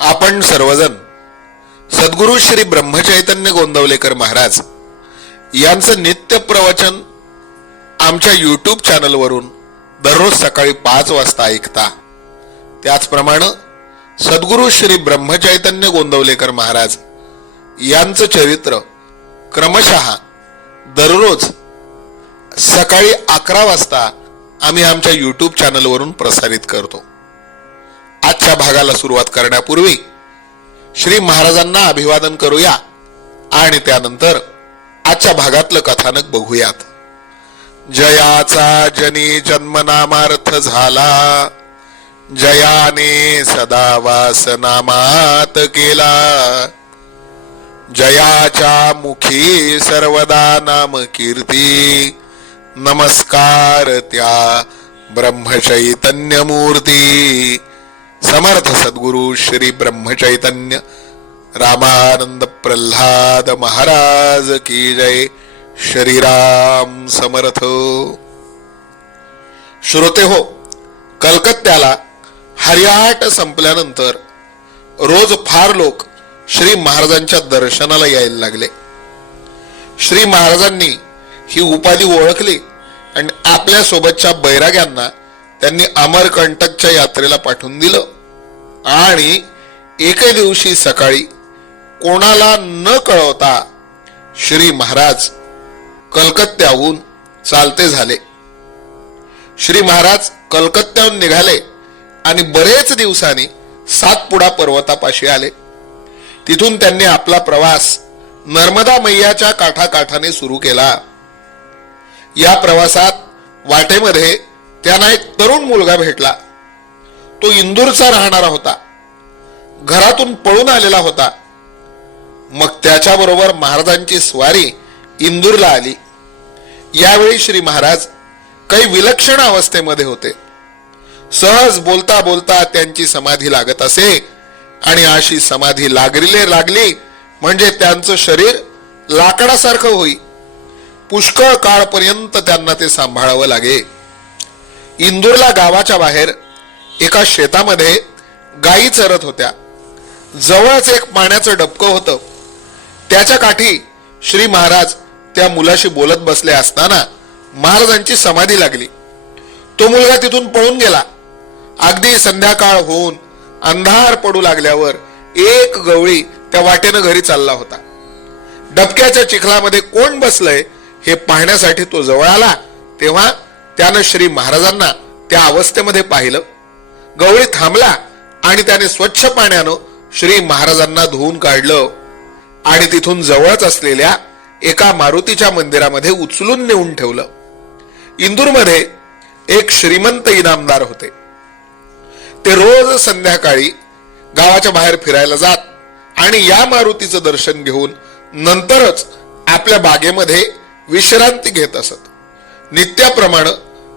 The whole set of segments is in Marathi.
आपण सर्वजण सद्गुरु श्री ब्रह्मचैतन्य गोंदवलेकर महाराज यांचं नित्य प्रवचन आमच्या यूट्यूब चॅनलवरून दररोज सकाळी पाच वाजता ऐकता. त्याचप्रमाणे सद्गुरु श्री ब्रह्मचैतन्य गोंदवलेकर महाराज यांचं चरित्र क्रमशः दररोज सकाळी अकरा वाजता आम्ही आमच्या यूट्यूब चॅनलवरून प्रसारित करतो. आजच्या भागाला सुरुवात करण्यापूर्वी श्री महाराजांना अभिवादन करूया आणि त्यानंतर आजच्या भागातलं कथानक बघूयात. जयाचा जनी जन्मनामार्थ झाला. जयाने सदा वासनामात केला. जयाच्या मुखी सर्वदा नाम कीर्ती नमस्कार त्या ब्रह्मचैतन्य मूर्ती समर्थ सद्गुरु श्री ब्रह्मचैतन्य रामानंद प्रल्हाद महाराज की जय। श्रीराम समर्थ। श्रोते हो कलकत्त्याला हरियाट संपल्यानंतर रोज फार लोक श्री महाराजांच्या दर्शनाला यायला लागले. श्री महाराजांनी ही उपाधी ओळखली आणि आपल्या सोबतच्या बैराग्यांना त्यांनी अमरकंटकच्या यात्रेला पाठवून दिलं. आणि एके दिवशी सकाळी कोणाला न कळवता श्री महाराज कलकत्त्याहून चालते झाले. श्री महाराज कलकत्त्याहून निघाले आणि बरेच दिवसांनी सातपुडा पर्वतापाशी आले. तिथून त्यांनी आपला प्रवास नर्मदा मैयाच्या काठाकाठाने सुरू केला. या प्रवासात वाटेमध्ये त्यांना एक तरुण मुलगा भेटला. तो इंदूरचा राहणारा होता. घरातून पळून आलेला होता. मग त्याच्याबरोबर महाराजांची स्वारी इंदूरला आली. यावेळी श्री महाराज काही विलक्षण अवस्थेमध्ये होते. सहज बोलता बोलता त्यांची समाधी लागत असे आणि अशी समाधी लागलेले लागली म्हणजे त्यांचं शरीर लाकडासारखं होई. पुष्कळ काळपर्यंत त्यांना ते सांभाळावं लागे. इंदूरला गावाच्या बाहेर एका शेतामध्ये गायी चरत होत्या. जवळच एक पाण्याचं डबकं होतं. त्याच्या काठी श्री महाराज त्या मुलाशी बोलत बसले असताना महाराजांची समाधी लागली. तो मुलगा तिथून पळून गेला. अगदी संध्याकाळ होऊन अंधार पडू लागल्यावर एक गवळी त्या वाटेनं घरी चालला होता. डबक्याच्या चिखलामध्ये कोण बसलंय हे पाहण्यासाठी तो जवळ आला. तेव्हा त्यानं श्री महाराजांना त्या अवस्थेमध्ये पाहिलं. गवळी थांबला आणि त्याने स्वच्छ पाण्यानं श्री महाराजांना धुवून काढलं. आणि तिथून जवळच असलेल्या एका मारुतीच्या मंदिरामध्ये उचलून नेऊन ठेवलं. इंदूरमध्ये एक श्रीमंत इनामदार होते. ते रोज संध्याकाळी गावाच्या बाहेर फिरायला जात आणि या मारुतीचं दर्शन घेऊन नंतरच आपल्या बागेमध्ये विश्रांती घेत असत. नित्याप्रमाणे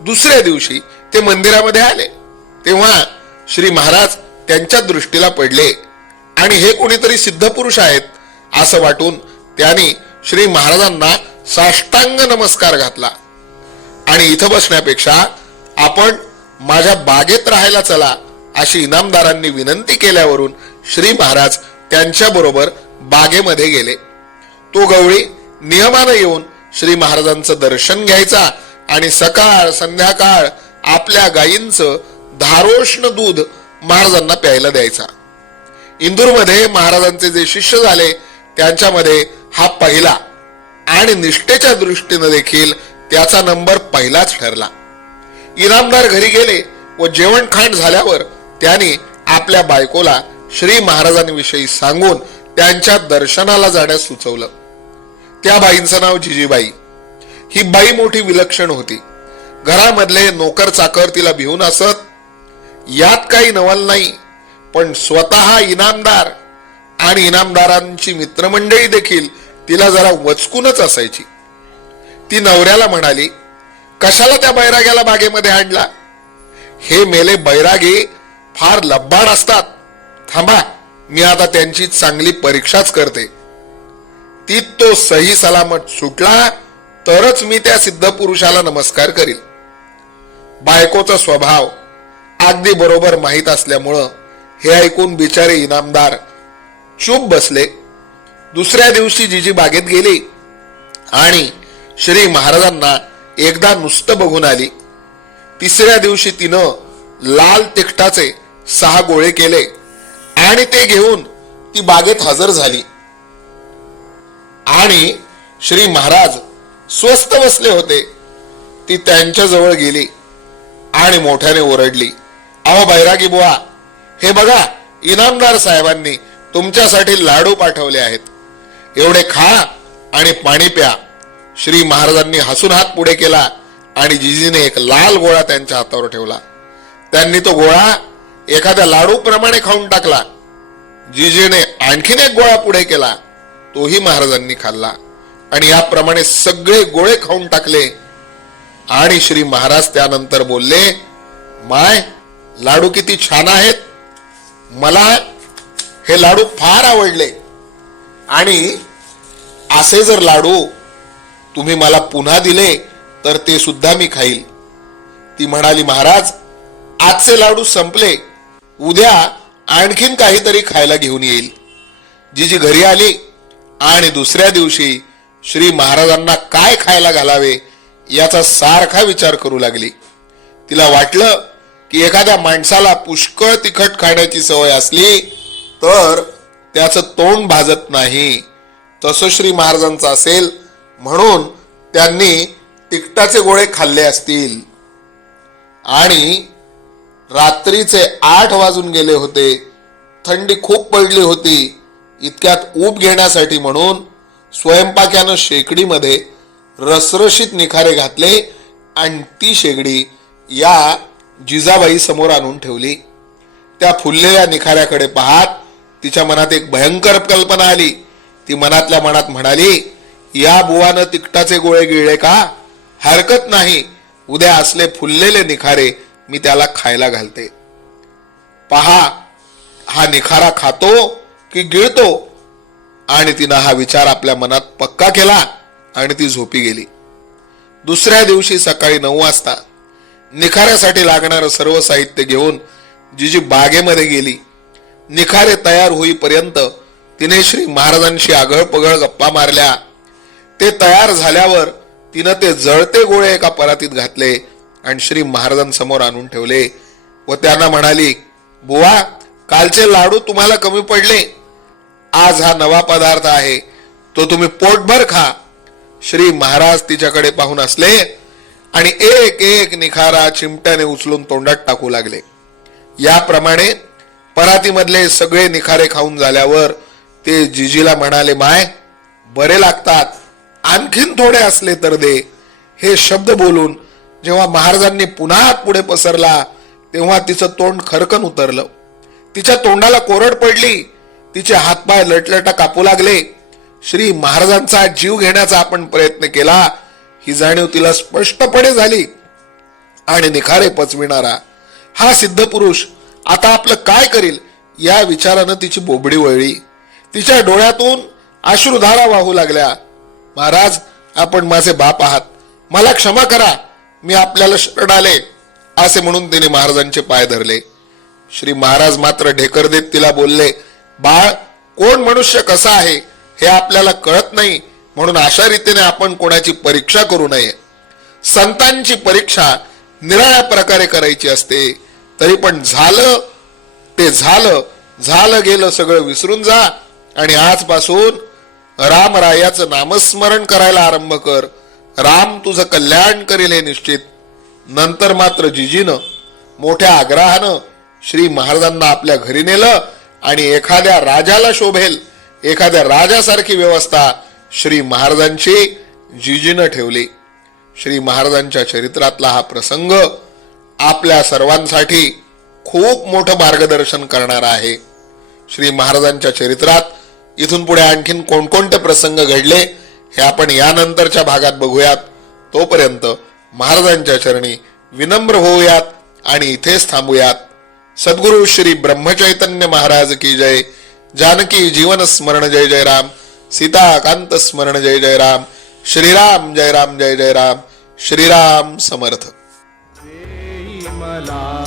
दुसऱ्या दिवशी ते मंदिरामध्ये आले. तेव्हा श्री महाराज त्यांच्या दृष्टीला पडले. आणि हे कोणीतरी सिद्ध पुरुष आहेत असं वाटून त्यांनी श्री महाराजांना साष्टांग नमस्कार घातला. आणि इथं बसण्यापेक्षा आपण माझ्या बागेत राहायला चला अशी इनामदारांनी विनंती केल्यावरून श्री महाराज त्यांच्या बरोबर बागेमध्ये गेले. तो गवळी नियमानं येऊन श्री महाराजांचं दर्शन घ्यायचा आणि सकाळ संध्याकाळ आपल्या गायींचं धारोष्ण दूध महाराजांना प्यायला द्यायचा. इंदूरमध्ये महाराजांचे जे शिष्य झाले त्यांच्यामध्ये हा पहिला आणि निष्ठेच्या दृष्टीनं देखील त्याचा नंबर पहिलाच ठरला. इनामदार घरी गेले व जेवण खाण झाल्यावर त्यांनी आपल्या बायकोला श्री महाराजांविषयी सांगून त्यांच्या दर्शनाला जाण्यास सुचवलं. त्या बाईंचं नाव जिजीबाई. ही बाई मोठी विलक्षण होती. घरामधले नोकर चाकर तिला भिवून असत यात काही नवल नाही पण स्वतः इनामदार आणि इनामदारांची मित्रमंडळी देखील तिला जरा वचकूनच असायची. ती नवऱ्याला म्हणाली कशाला त्या बैराग्याला बागेमध्ये आणला? हे मेले बैरागे फार लब्बाड असतात. थांबा मी आता त्यांची चांगली परीक्षाच करते. ती तो सही सलामत सुटला तरच मी त्या सिद्ध पुरुषाला नमस्कार करील. बायकोचा स्वभाव अगदी बरोबर माहीत असल्यामुळं हे ऐकून बिचारे इनामदार चूप बसले. दुसऱ्या दिवशी जिजी बागेत गेली आणि श्री महाराजांना एकदा नुसतं बघून आली. तिसऱ्या दिवशी तिनं लाल तिखटाचे सहा गोळे केले आणि ते घेऊन ती बागेत हजर झाली. आणि श्री महाराज स्वस्थ बसले होते. ती त्यांच्याजवळ गेली आणि मोठ्याने ओरडली. अहो बैरागी बुवा हे बघा इनामदार साहेबांनी तुमच्यासाठी लाडू पाठवले आहेत. एवढे खा आणि पाणी प्या. श्री महाराजांनी हसून हात पुढे केला आणि जिजीने एक लाल गोळा त्यांच्या हातावर ठेवला. त्यांनी तो गोळा एखाद्या लाडू प्रमाणे खाऊन टाकला. जिजीने आणखीन एक गोळा पुढे केला. तोही महाराजांनी खाल्ला. आणि याप्रमाणे सगळे गोळे खाऊन टाकले. आणि श्री महाराज त्यानंतर बोलले माय लाडू किती छान आहेत. मला हे लाडू फार आवडले. आणि असे जर लाडू तुम्ही मला पुन्हा दिले तर ते सुद्धा मी खाईल. ती म्हणाली महाराज आजचे लाडू संपले. उद्या आणखीन काहीतरी खायला घेऊन येईल. जिजी घरी आली आणि दुसऱ्या दिवशी श्री महाराजांना काय खायला घालावे याचा सारखा विचार करू लागली. तिला वाटलं की एखाद्या माणसाला पुष्कळ तिखट खाण्याची सवय असली तर त्याचं तोंड भाजत नाही. तसं श्री महाराजांचं असेल म्हणून त्यांनी तिखटाचे गोळे खाल्ले असतील. आणि रात्रीचे आठ वाजून गेले होते थंडी खूप पडली होती इतक्यात ऊब घेण्यासाठी म्हणून स्वयंपाक्यानं शेकडीमध्ये रसरशीत निखारे घातले आणि ती शेगडी या जिजाबाई समोर आणून ठेवली. त्या फुललेल्या निखाऱ्याकडे पाहत तिच्या मनात एक भयंकर कल्पना आली. ती मनातल्या मनात म्हणाली या बुवानं तिकटाचे गोळे गिळले का? हरकत नाही. उद्या असले फुललेले निखारे मी त्याला खायला घालते. पहा हा निखारा खातो की गिळतो? आणि तिनं हा विचार आपल्या मनात पक्का केला आणि ती झोपी गेली. दुसऱ्या दिवशी सकाळी नऊ वाजता निखाऱ्यासाठी लागणारं सर्व साहित्य घेऊन जिजी बागेमध्ये गेली निखारे तयार होईपर्यंत तिने श्री महाराजांशी आगळ पगळ गप्पा मारल्या. ते तयार झाल्यावर तिनं ते जळते गोळे एका परातीत घातले आणि श्री महाराजांसमोर आणून ठेवले व त्यांना म्हणाली बुवा कालचे लाडू तुम्हाला कमी पडले. आज हा नवा पदार्थ आहे. तो तुम्ही पोटभर खा. श्री महाराज तिच्याकडे पाहून असले आणि एक एक निखारा चिमट्याने उचलून तोंडात टाकू लागले. याप्रमाणे परातीमधले सगळे निखारे खाऊन झाल्यावर ते जिजीला म्हणाले माय बरे लागतात. आणखीन थोडे असले तर दे. हे शब्द बोलून जेव्हा महाराजांनी पुन्हा पुढे पसरला तेव्हा तिचं तोंड खरकन उतरलं. तिच्या तोंडाला कोरड पडली. तिचे हातपाय लटलटा कापू लागले. श्री महाराजांचा जीव घेण्याचा आपण प्रयत्न केला ही जाणीव तिला स्पष्टपणे झाली. आणि निखारे पचविणारा हा सिद्ध पुरुष आता आपलं काय करील? या विचारानं तिची बोबडी वळली. तिच्या डोळ्यातून अश्रुधारा वाहू लागल्या. महाराज आपण माझे बाप आहात. मला क्षमा करा. मी आपल्याला शरण आले. असे म्हणून तिने महाराजांचे पाय धरले. श्री महाराज मात्र ढेकर देत तिला बोलले बाळ कोण मनुष्य कसा आहे हे आपल्याला कळत नाही. म्हणून अशा रीतीने आपण कोणाची परीक्षा करू नये. संतांची परीक्षा निराळ्या प्रकारे करायची असते तरी पण झालं ते झालं झालं गेलं सगळं विसरून जा आणि आजपासून रामरायाचं नामस्मरण करायला आरंभ कर. राम तुझं कल्याण करेल हे निश्चित. नंतर मात्र जिजीनं मोठ्या आग्रहानं श्री महाराजांना आपल्या घरी नेलं आणि एखाद्या राजाला शोभेल एखाद्या राजासारखी व्यवस्था श्री महाराजांची जीजीनं ठेवली. श्री महाराजांच्या चरित्रातला हा प्रसंग आपल्या सर्वांसाठी खूप मोठं मार्गदर्शन करणारा आहे. श्री महाराजांच्या चरित्रात इथून पुढे आणखीन कोणकोणते प्रसंग घडले हे आपण यानंतरच्या भागात बघूयात. तोपर्यंत महाराजांच्या चरणी विनम्र होऊयात आणि इथेच थांबूयात. सद्गुरु श्री ब्रह्मचैतन्य महाराज की जय. जानकी जीवन स्मरण जय जय राम सीताकांत स्मरण जय जय राम. श्रीराम जय राम जय जय राम. श्रीराम समर्थ. मला